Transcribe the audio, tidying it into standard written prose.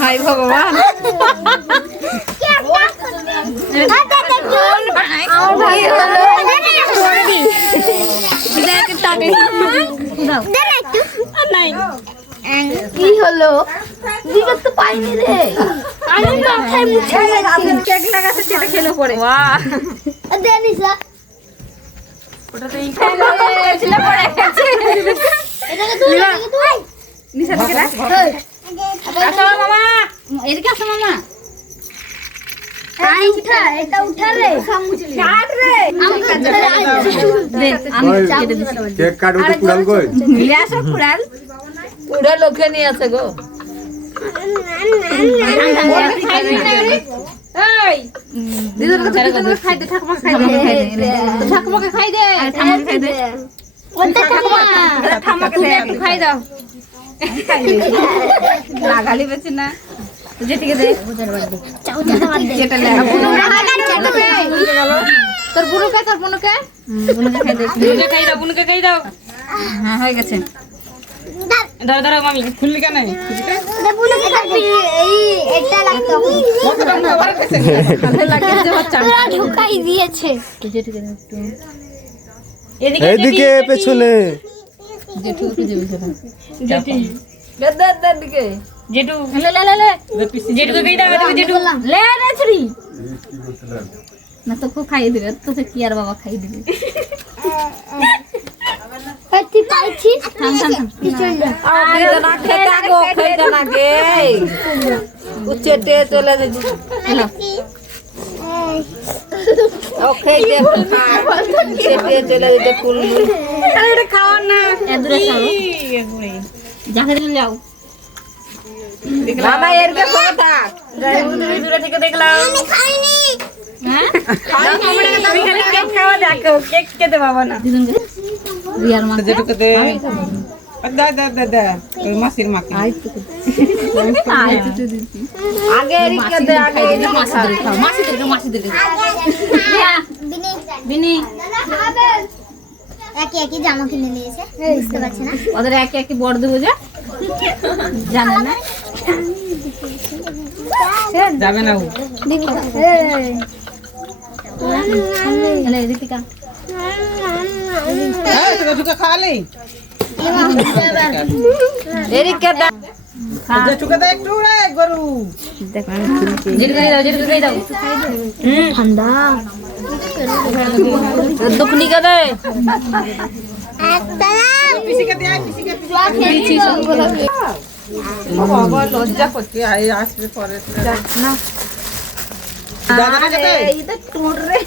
high ভগবান কি হলো দিকে তো পাইনি রে আমি মাথায় মুছে কেক লাগাতে সেটা খেলে পড়ে বাহ দেনিসা ওটাতেই খেলে পড়ে গেছে এটাকে তুই নিশা থেকে রাখ আসো মামা এদিকে আসো মামা আই উঠা এটা উঠা রে কাট রে আমি কেটে দিচ্ছি কেক কাট উঠে কুড়াল কই নিয়ে আসো কুড়াল পুরো লোকে নিয়ে আছে গো এই দিদুরকে খাই দে ঠাকুমাকে খাই দে ঠাকুমাকে খাই দে ঠাকুমাকে খাই দে ওটা ঠাকুমা ঠাকুমাকে দে একটু খাই দাও লাগালি বেছে না যেটিকে দে চাউটা বাদ দে কেটে লাগা তোর বুনুকে বুনুকে খাই দে বুনুকে খাই দাও হ্যাঁ হয়ে গেছে দাঁড়া দাঁড়া মামি খুললি কেন বুনুকে খাবি এই এটা লাগতো ভালো লাগে যে বাচ্চা পুরো ঢুকাই দিয়েছে যেটিকে একটু এদিকে পেছনে জেঠু খুঁজে বেছে না জেঠি দে দিকে জেঠু লে জেঠুকে খাই দাও এদিকে জেঠু লে রে ছুরি না তো কো খাই দিবে তো কি আর বাবা খাই দিবে তুই পাইছিস থাম খেতে না গে উচ্চেটে চলে যাচ্ছে হ্যালো ওকে দে উচ্চেটে চলে যাচ্ছে ফুল আরে এটা খাও না এদরে খাও যাকে দিন যাও মামা এর কে কথা দূরে থেকে দেখলাম আমি খাইনি হ্যাঁ তুমি খালি কেক খাওয়া দেখো কেক খেতে পাবো না রিয়ার মা যেটুকু দে দে ওই মাসির মাকে আগে রিকে দে আগে মাসিদের বিনি একই জামা কিনে নিয়েছে বুঝতে পারছে না ওদের একে বড় দেবো যে জানে না যাবে না ঋতিকা খালি এরিকা দা জেঠুকে দে একটু রে গরু যেটুকু দাও ঠান্ডা দুখনিকা দে পিসিকে দে পিসিকে বাবা লজ্জা করতে আই আসবে পরে না দাদা কে দে এই তো টুট রে